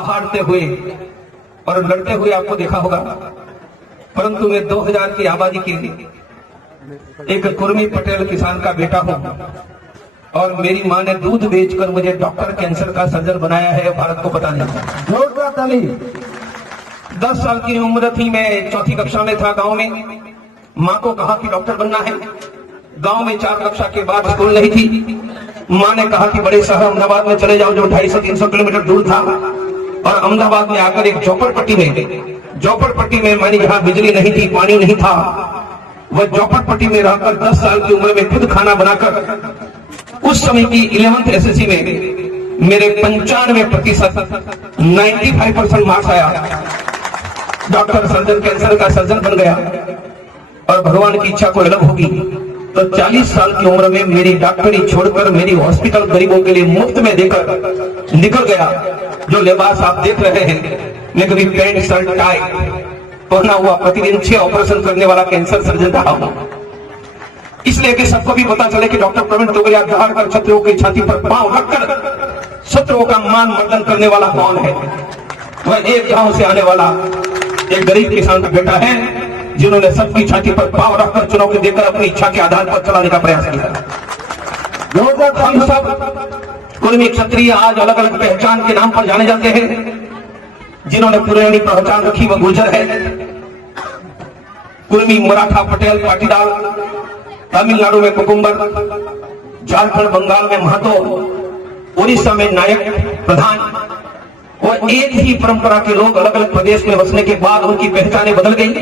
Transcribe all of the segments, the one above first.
हारते हुए और लड़ते हुए आपको देखा होगा, परंतु मैं 2000 की आबादी के एक कुर्मी पटेल किसान का बेटा हूं और मेरी मां ने दूध बेचकर मुझे डॉक्टर कैंसर का सर्जन बनाया है। भारत को पता नहीं। 10 साल की उम्र थी, मैं चौथी कक्षा में था। गांव में मां को कहा कि डॉक्टर बनना है। गांव में 4 कक्षा के बाद स्कूल नहीं थी। मां ने कहा कि बड़े शहर अहमदाबाद में चले जाओ, जो 250-300 किलोमीटर दूर था। और अहमदाबाद में आकर एक झोपड़पट्टी में मैंने जहां बिजली नहीं थी, पानी नहीं था, वह झोपड़पट्टी में रहकर 10 साल की उम्र में खुद खाना बनाकर उस समय की 11th SSC में मेरे 95% 95% मार्क्स आया। डॉक्टर सर्जन, कैंसर का सर्जन बन गया। और भगवान की इच्छा कोई अलग होगी तो 40 साल की उम्र में मेरी डॉक्टरी छोड़कर मेरी हॉस्पिटल गरीबों के लिए मुफ्त में देकर निकल गया। जो लिबास आप देख रहे हैं, मैं कभी पैंट शर्ट टाई पहना हुआ प्रतिदिन 6 ऑपरेशन करने वाला कैंसर सर्जन रहा हूं, इसलिए कि सबको भी पता चले कि डॉक्टर प्रवीण तोगड़िया दहाड़ कर शत्रुओं की छाती पर पांव रखकर शत्रुओं का मान मर्दन करने वाला कौन है? वह एक गांव से आने वाला एक गरीब किसान का बेटा है, जिन्होंने सबकी छाती पर पांव रखकर चुनौती देकर अपनी इच्छा के आधार पर चलाने का प्रयास किया। हम सब कुर्मी क्षत्रिय आज अलग अलग पहचान के नाम पर जाने जाते हैं। जिन्होंने पुरानी पहचान रखी वह गुर्जर है। कुर्मी, मराठा, पटेल, पाटीदार, तमिलनाडु में कुकुम्बर, झारखंड बंगाल में महतो, उड़ीसा में नायक प्रधान, वो एक ही परंपरा के लोग अलग अलग प्रदेश में बसने के बाद उनकी पहचानें बदल गई।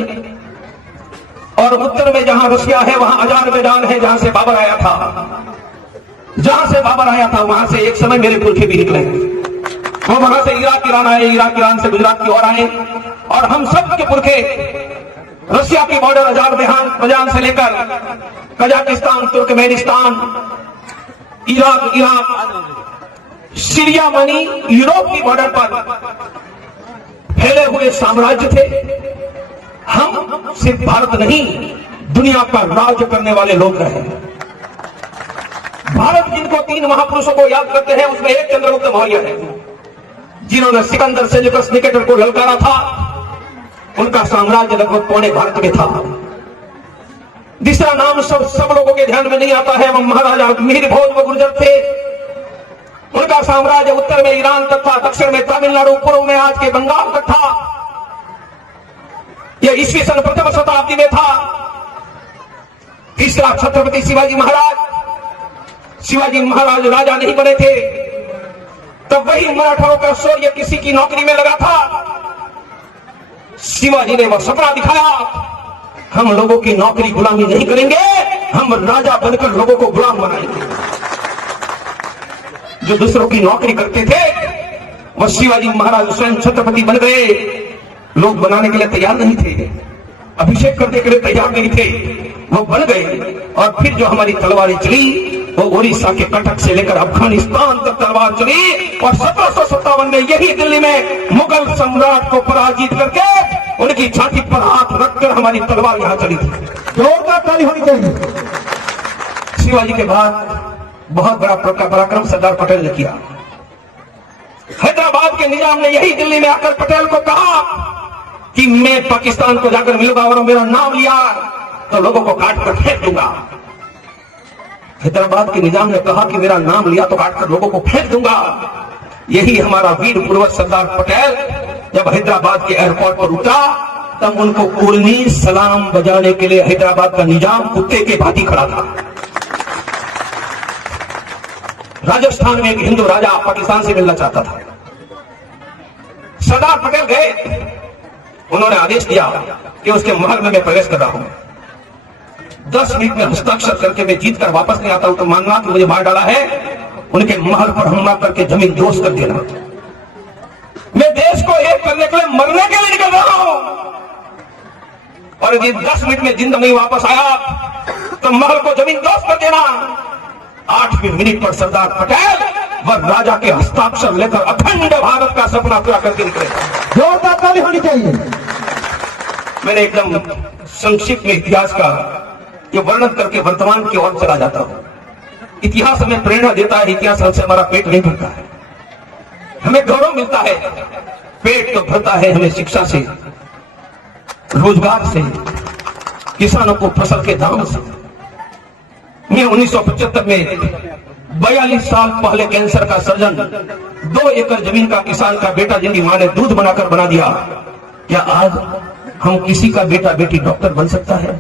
और उत्तर में जहां रसिया है वहां अजरबैजान है, जहां से बाबर आया था। वहां से एक समय मेरे पुरखे भी निकले। वो वहां से इराक ईरान आए, इराक ईरान से गुजरात की ओर आए। और हम सब के पुरखे रसिया की बॉर्डर अजरबैजान से लेकर कजाकिस्तान, तुर्कमेनिस्तान, इराक, सीरिया मानी यूरोप की बॉर्डर पर फैले हुए साम्राज्य थे। हम सिर्फ भारत नहीं, दुनिया का राज करने वाले लोग रहे। भारत जिनको 3 महापुरुषों को याद करते हैं, उसमें एक चंद्रगुप्त मौर्य है, जिन्होंने सिकंदर सेल्यूकस निकेटर को ललकारा था। उनका साम्राज्य लगभग पौने भारत में था। दूसरा नाम सब लोगों के ध्यान में नहीं आता है, वह महाराजा मिहिर भोज व गुर्जर थे। उनका साम्राज्य उत्तर में ईरान तक था, दक्षिण में तमिलनाडु, पूर्व में आज के बंगाल तक था। यह ईस्वी सन 1वीं शताब्दी में था। तीसरा छत्रपति शिवाजी महाराज राजा नहीं बने थे, तब वही मराठाओं का शौर्य किसी की नौकरी में लगा था। शिवाजी ने वह सपना दिखाया, हम लोगों की नौकरी गुलामी नहीं करेंगे, हम राजा बनकर लोगों को गुलाम बनाएंगे। जो दूसरों की नौकरी करते थे वह शिवाजी महाराज स्वयं छत्रपति बन गए। लोग बनाने के लिए तैयार नहीं थे, अभिषेक करने के लिए तैयार नहीं थे, वो बन गए। और फिर जो हमारी तलवारें चली वो उड़ीसा के कटक से लेकर अफगानिस्तान तक तलवार चली। और 1757 में यही दिल्ली में मुगल सम्राट को पराजित करके उनकी छाती पर हाथ रखकर हमारी तलवार यहां चली थी। जोरदार ताली होनी चाहिए। शिवाजी के बाद बहुत बड़ा पराक्रम सरदार पटेल ने किया। हैदराबाद के निजाम ने यही दिल्ली में आकर पटेल को कहा कि मैं पाकिस्तान को जाकर मिलूंगा और मेरा नाम लिया तो लोगों को काट कर फेंक दूंगा। हैदराबाद के निजाम ने कहा कि मेरा नाम लिया तो काट कर लोगों को फेंक दूंगा। यही हमारा वीर पूर्वज सरदार पटेल जब हैदराबाद के एयरपोर्ट पर उतरा, तब उनको कुर्मी सलाम बजाने के लिए हैदराबाद का निजाम कुत्ते के भांति खड़ा था। राजस्थान में एक हिंदू राजा पाकिस्तान से मिलना चाहता था। सरदार पटेल गए, उन्होंने आदेश दिया कि उसके महल में मैं प्रवेश कर रहा हूं। 10 मिनट में हस्ताक्षर करके मैं जीत कर वापस नहीं आता हूं तो मानना कि मुझे मार डाला है। उनके महल पर हमला करके जमीन दोष कर देना। मैं देश को एक करने के लिए मरने के लिए निकल रहा हूं, और यदि 10 मिनट में जिंदा नहीं वापस आया तो महल को जमीन दोष कर देना। 8वें मिनट पर सरदार पटेल वह राजा के हस्ताक्षर लेकर अखंड भारत का सपना पूरा करके निकले। जोरदार ताली होनी चाहिए। मैंने एकदम संक्षिप्त में इतिहास का ये वर्णन करके वर्तमान की ओर चला जाता हूं। इतिहास हमें प्रेरणा देता है, इतिहास हमसे हमारा पेट नहीं भरता है, हमें गौरव मिलता है। भरता है हमें शिक्षा से, रोजगार से, किसानों को फसल के दाम से। मैं 1975 में 42 साल पहले कैंसर का सर्जन, 2 एकड़ जमीन का किसान का बेटा जिनकी मां ने दूध बनाकर बना दिया, क्या आज हम किसी का बेटा बेटी डॉक्टर बन सकता है?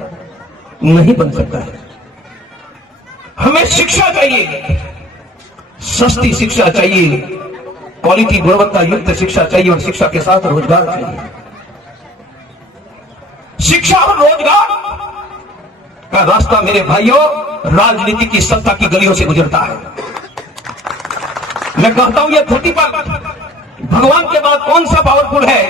नहीं बन सकता है। हमें शिक्षा चाहिए, सस्ती शिक्षा चाहिए, क्वालिटी गुणवत्ता युक्त शिक्षा चाहिए, और शिक्षा के साथ रोजगार चाहिए। शिक्षा और रोजगार का रास्ता मेरे भाइयों राजनीति की सत्ता की गलियों से गुजरता है। मैं कहता हूं यह धरती पर भगवान के बाद कौन सा पावरफुल है,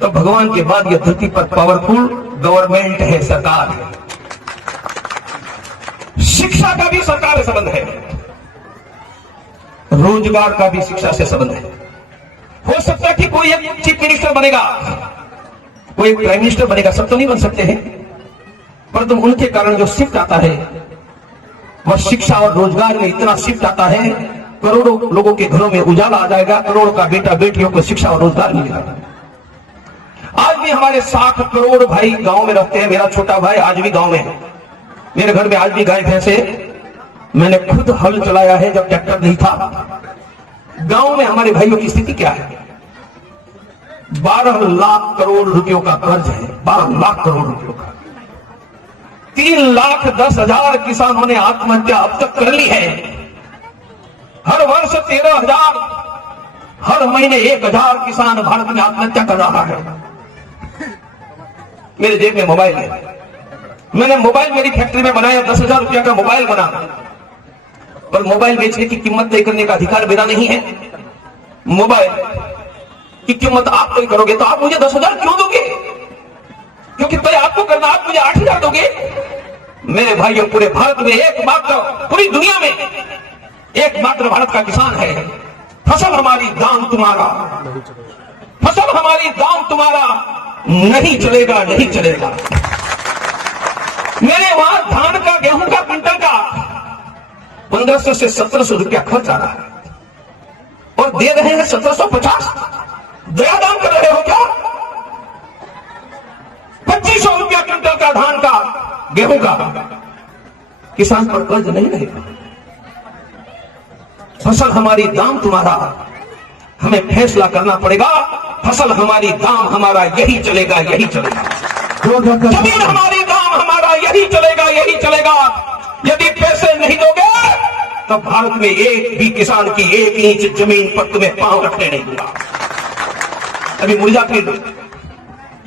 तो भगवान के बाद यह धरती पर पावरफुल गवर्नमेंट है, सरकार है। शिक्षा का भी सरकार से संबंध है, रोजगार का भी शिक्षा से संबंध है। हो सकता है कि कोई एक चीफ मिनिस्टर बनेगा, कोई प्राइम मिनिस्टर बनेगा, सब तो नहीं बन सकते हैं, परंतु उनके कारण जो शिफ्ट आता है वह शिक्षा और रोजगार में इतना शिफ्ट आता है, करोड़ों लोगों के घरों में उजाला आ जाएगा, करोड़ों का बेटा बेटियों को शिक्षा और रोजगार मिलेगा। आज भी हमारे 60 करोड़ भाई गांव में रहते हैं। मेरा छोटा भाई आज भी गांव में है। मेरे घर में आज भी गाय भैंस है। मैंने खुद हल चलाया है जब ट्रैक्टर नहीं था। गांव में हमारे भाइयों की स्थिति क्या है? 12 लाख करोड़ रुपयों का कर्ज है, 12 लाख करोड़ रुपयों का। 3,10,000 किसानों ने आत्महत्या अब तक कर ली है। हर वर्ष 13,000, हर महीने 1,000 किसान भारत में आत्महत्या कर रहा है। मेरे जेब में मोबाइल है, मैंने मोबाइल मेरी फैक्ट्री में बनाया, 10,000 रुपया का मोबाइल बना, पर मोबाइल बेचने की कीमत तय करने का अधिकार मेरा नहीं है। मोबाइल की कीमत आप तय करोगे तो आप मुझे 10,000 क्यों दोगे? क्योंकि तय आपको करना, आप मुझे 8,000 दोगे। मेरे भाइयों, पूरे भारत में एकमात्र, पूरी दुनिया में एकमात्र भारत का किसान है। फसल हमारी, दाम तुम्हारा, फसल हमारी, दाम तुम्हारा, नहीं चलेगा, नहीं चलेगा। मेरे वहां धान का, गेहूं का क्विंटल का 1,500 से 1,700 रुपया खर्च आ रहा है, और दे रहे हैं 1,750। दया दाम कर रहे हो क्या? 2,500 रुपया क्विंटल का धान का, गेहूं का। किसान पर कर्ज नहीं रहेगा। फसल हमारी, दाम तुम्हारा। हमें फैसला करना पड़ेगा, फसल हमारी, दाम हमारा, यही चलेगा, यही चलेगा। जमीन हमारी, दाम हमारा, यही चलेगा, यही चलेगा। यदि पैसे नहीं दोगे तो भारत में एक भी किसान की 1 इंच जमीन पर तुम्हें पांव रखने नहीं दूंगा। अभी मिर्जापुर,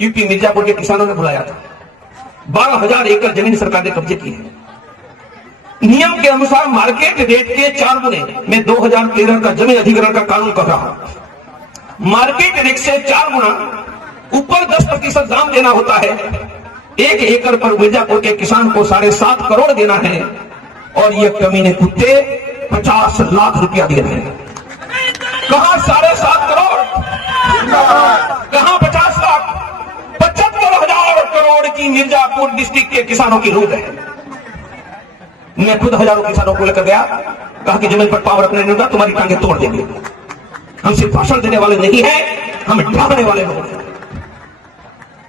यूपी मिर्जापुर के किसानों ने बुलाया था। 12,000 एकड़ जमीन सरकार ने कब्जे की है। नियम के अनुसार मार्केट रेट के 4 गुने। मैं 2013 का जमीन अधिग्रहण का कानून कर रहा हूं। मार्केट रेट से 4 गुना ऊपर 10% दाम देना होता है। 1 एकड़ पर मिर्जापुर के किसान को 7.5 करोड़ देना है, और ये कमीने कुत्ते 50 लाख रुपया दे रहे हैं। कहां 7.5 करोड़, कहां 50 लाख? 75,000 करोड़ की मिर्जापुर डिस्ट्रिक्ट के किसानों की लूट है। मैं खुद हजारों किसानों को लेकर गया, कहा कि जमीन पर पांव रखने नहीं होगा, तुम्हारी टांगे तोड़ देंगे। हम सिर्फ भाषण देने वाले नहीं हैं, हम ढाबने वाले लोग हैं।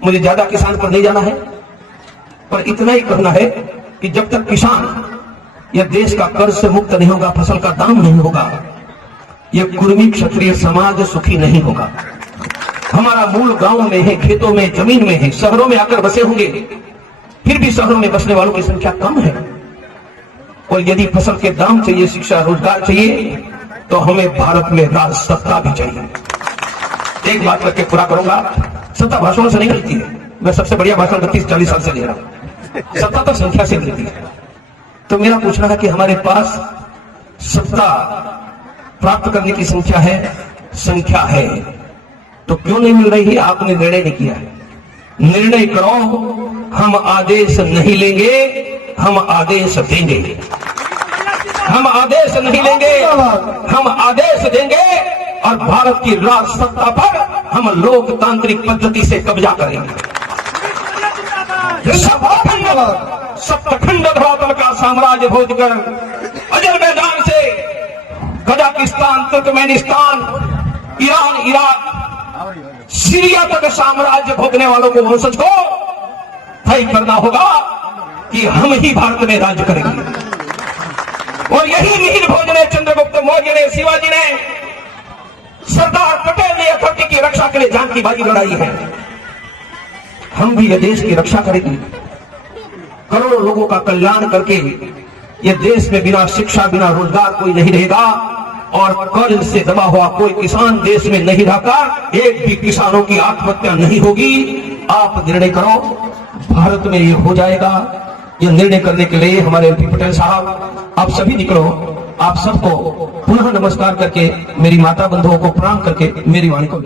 मुझे ज्यादा किसान पर नहीं जाना है, पर इतना ही कहना है कि जब तक किसान यह देश का कर्ज से मुक्त नहीं होगा, फसल का दाम नहीं होगा, यह कुर्मी क्षत्रिय समाज सुखी नहीं होगा। हमारा मूल गांव में है, खेतों में, जमीन में है। शहरों में आकर बसे होंगे, फिर भी शहरों में बसने वालों की संख्या कम है। और यदि फसल के दाम चाहिए, शिक्षा, रोजगार चाहिए, तो हमें भारत में राज सत्ता भी चाहिए। एक बात करके पूरा करूंगा, सत्ता भाषणों से नहीं मिलती है। मैं सबसे बढ़िया भाषण 30-40 साल से ले रहा हूं। सत्ता तो संख्या से मिलती है। तो मेरा पूछना है कि हमारे पास सत्ता प्राप्त करने की संख्या है, तो क्यों नहीं मिल रही है? आपने निर्णय नहीं किया है। निर्णय करो, हम आदेश नहीं लेंगे, हम आदेश देंगे। हम आदेश नहीं लेंगे, हम आदेश देंगे, और भारत की राज सत्ता पर हम लोकतांत्रिक पद्धति से कब्जा करेंगे। सप्तखंड धरातल का साम्राज्य भोजकर अजरबैजान से Kazakhstan, Turkmenistan, Iran, Iraq, Syria तक साम्राज्य भोगने वालों को, वंशज को तय करना होगा कि हम ही भारत में राज्य करेंगे। और यही मिहिर भोज ने, चंद्रगुप्त मौर्य ने, शिवाजी ने, सरदार पटेल ने धरती की रक्षा के लिए जान की बाजी लड़ाई है। हम भी ये देश की रक्षा करेंगे, करोड़ों लोगों का कल्याण करके ये देश में बिना शिक्षा, बिना रोजगार कोई नहीं रहेगा और कर्ज से दबा हुआ कोई किसान देश में नहीं रहता, एक भी किसानों की आत्महत्या नहीं होगी। आप निर्णय करो, भारत में ये हो जाएगा। ये निर्णय करने के लिए हमारे एमपी पटेल साहब, आप सभी निकलो। आप सबको पुनः नमस्कार करके, मेरी माता बंधुओं को प्रणाम करके मेरी वाणी को